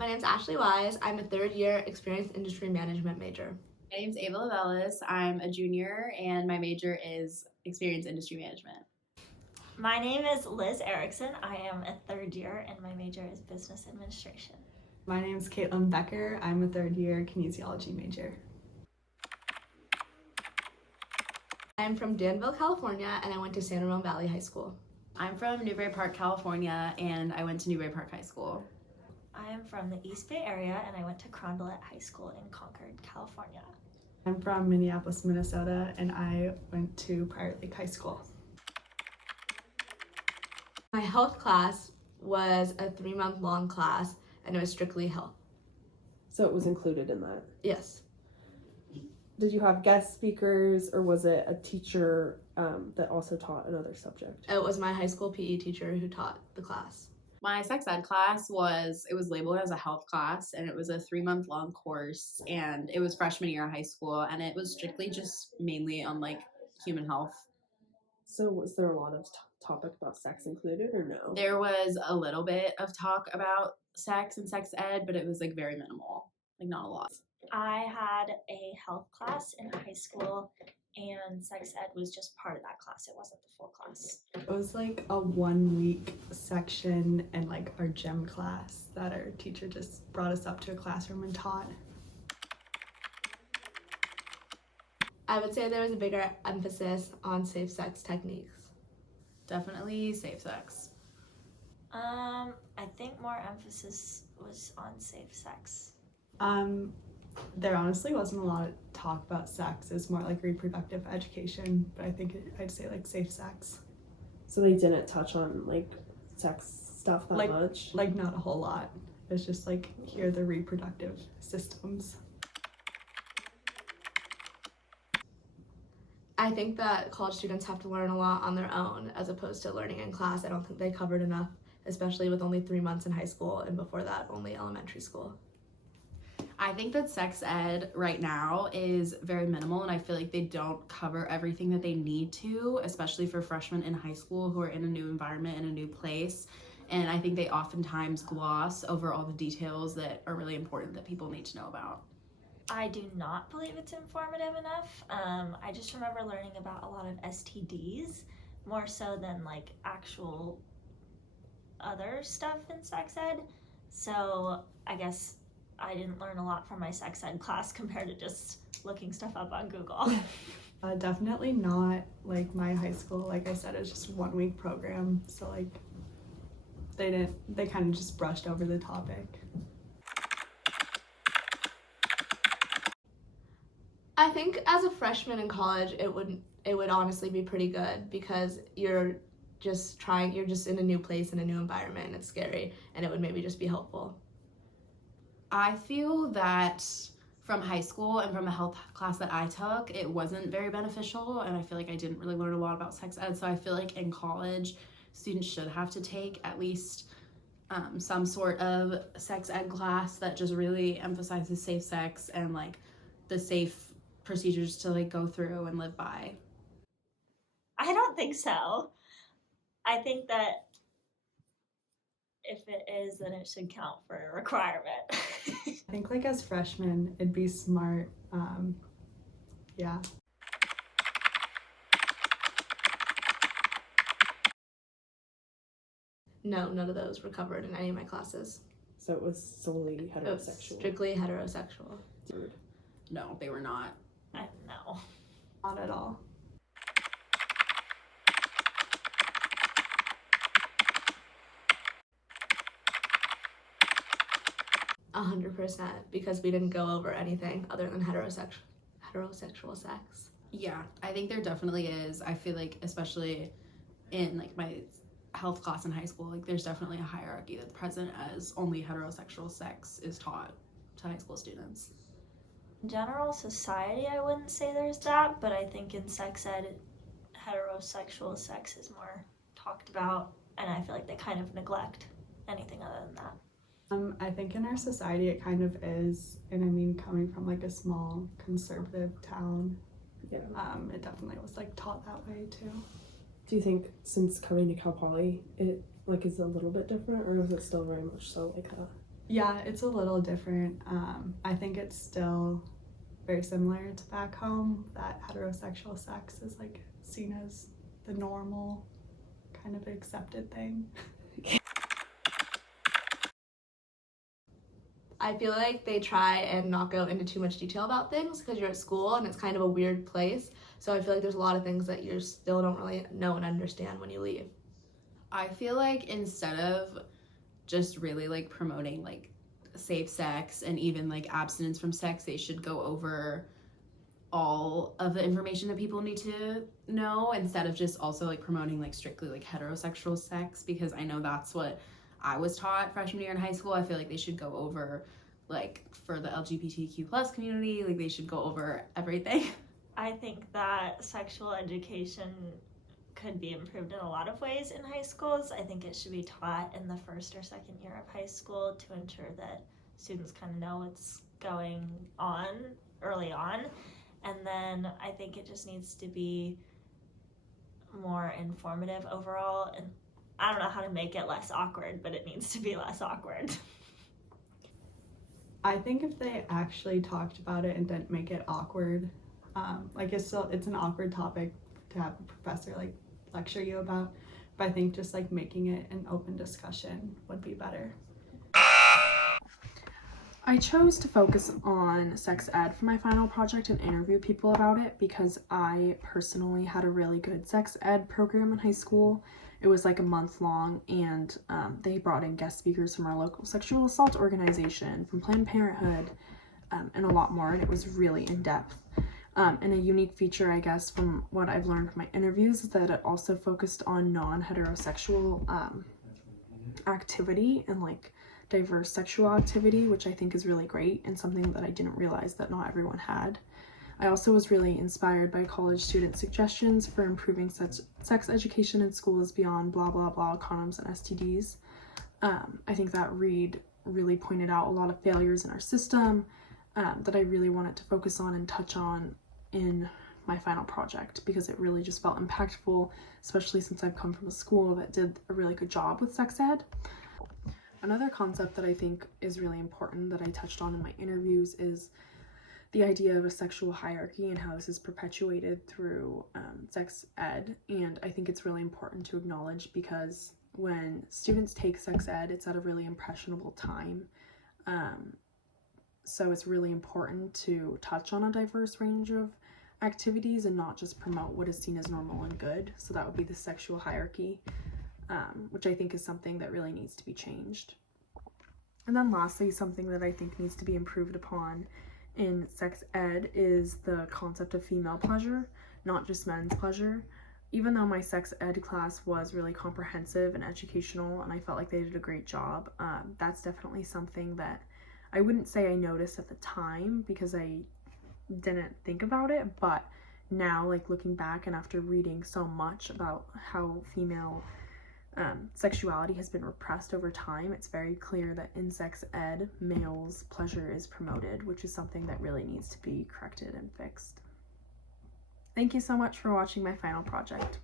My name's Ashley Wise. I'm a third-year experienced industry management major. My name's Ava Lavellis. I'm a junior and my major is experience industry management. My name is Liz Erickson. I am a third year and my major is business administration. My name's Caitlin Becker. I'm a third-year kinesiology major. I'm from Danville, California, and I went to San Ramon Valley High School. I'm from Newbury Park, California, and I went to Newbury Park High School. I am from the East Bay area and I went to Carondelet High School in Concord, California. I'm from Minneapolis, Minnesota, and I went to Prior Lake High School. My health class was a 3-month-long class, and it was strictly health. So it was included in that. Yes. Did you have guest speakers, or was it a teacher that also taught another subject? It was my high school PE teacher who taught the class. My sex ed class was labeled as a health class, and it was a 3-month-long course, and it was freshman year of high school, and it was strictly just mainly on like human health. So was there a lot of topic about sex included, or no? There was a little bit of talk about sex and sex ed, but it was like very minimal, like not a lot. I had a health class in high school and sex ed was just part of that class. It wasn't the full class. It was like a 1-week section in like our gym class that our teacher just brought us up to a classroom and taught. I would say there was a bigger emphasis on safe sex techniques. Definitely safe sex. I think more emphasis was on safe sex. There honestly wasn't a lot of talk about sex. It's more like reproductive education, but I think I'd say like safe sex. So they didn't touch on like sex stuff that much? Like not a whole lot. It's just like here are the reproductive systems. I think that college students have to learn a lot on their own as opposed to learning in class. I don't think they covered enough, especially with only 3 months in high school and before that only elementary school. I think that sex ed right now is very minimal, and I feel like they don't cover everything that they need to, especially for freshmen in high school who are in a new environment, in a new place. And I think they oftentimes gloss over all the details that are really important that people need to know about. I do not believe it's informative enough. I just remember learning about a lot of STDs more so than like actual other stuff in sex ed. So I guess I didn't learn a lot from my sex ed class compared to just looking stuff up on Google. Definitely not like my high school. Like I said, it was just a 1-week program. So like they kind of just brushed over the topic. I think as a freshman in college, it would honestly be pretty good because you're just in a new place, in a new environment, and it's scary, and it would maybe just be helpful. I feel that from high school and from the health class that I took, it wasn't very beneficial, and I feel like I didn't really learn a lot about sex ed. So I feel like in college, students should have to take at least some sort of sex ed class that just really emphasizes safe sex and like the safe procedures to like go through and live by. I don't think so. I think that if it is, then it should count for a requirement. I think like as freshmen, it'd be smart. Yeah. No, none of those were covered in any of my classes. So it was solely It was heterosexual? strictly heterosexual. No, they were not. No. Not at all. A 100%, because we didn't go over anything other than heterosexual sex. Yeah, I think there definitely is. I feel like especially in like my health class in high school, like there's definitely a hierarchy that's present as only heterosexual sex is taught to high school students. In general society, I wouldn't say there's that, but I think in sex ed, heterosexual sex is more talked about, and I feel like they kind of neglect anything other than that. I think in our society it kind of is, and I mean coming from like a small conservative town, it definitely was like taught that way too. Do you think since coming to Cal Poly it like is a little bit different, or is it still very much so like that? Yeah, it's a little different. I think it's still very similar to back home, that heterosexual sex is like seen as the normal kind of accepted thing. I feel like they try and not go into too much detail about things because you're at school and it's kind of a weird place. So I feel like there's a lot of things that you still don't really know and understand when you leave. I feel like instead of just really like promoting like safe sex and even like abstinence from sex, they should go over all of the information that people need to know instead of just also like promoting like strictly like heterosexual sex, because I know that's what I was taught freshman year in high school. I feel like they should go over like for the LGBTQ plus community, like they should go over everything. I think that sexual education could be improved in a lot of ways in high schools. I think it should be taught in the first or second year of high school to ensure that students kind of know what's going on early on. And then I think it just needs to be more informative overall. And I don't know how to make it less awkward, but it needs to be less awkward. I think if they actually talked about it and didn't make it awkward, like it's an awkward topic to have a professor like lecture you about, but I think just like making it an open discussion would be better. I chose to focus on sex ed for my final project and interview people about it because I personally had a really good sex ed program in high school. It was like a month long, and they brought in guest speakers from our local sexual assault organization, from Planned Parenthood, and a lot more, and it was really in-depth. And a unique feature, I guess, from what I've learned from my interviews is that it also focused on non-heterosexual activity and like diverse sexual activity, which I think is really great and something that I didn't realize that not everyone had. I also was really inspired by college student suggestions for improving sex education in schools beyond blah blah blah condoms and STDs. I think that read really pointed out a lot of failures in our system that I really wanted to focus on and touch on in my final project because it really just felt impactful, especially since I've come from a school that did a really good job with sex ed. Another concept that I think is really important that I touched on in my interviews is the idea of a sexual hierarchy and how this is perpetuated through sex ed. And I think it's really important to acknowledge because when students take sex ed, it's at a really impressionable time. So it's really important to touch on a diverse range of activities and not just promote what is seen as normal and good. So that would be the sexual hierarchy. Which I think is something that really needs to be changed. And then lastly, something that I think needs to be improved upon in sex ed is the concept of female pleasure, not just men's pleasure. Even though my sex ed class was really comprehensive and educational and I felt like they did a great job, that's definitely something that I wouldn't say I noticed at the time because I didn't think about it, but now, like looking back and after reading so much about how female sexuality has been repressed over time, it's very clear that in sex ed, males' pleasure is promoted, which is something that really needs to be corrected and fixed. Thank you so much for watching my final project.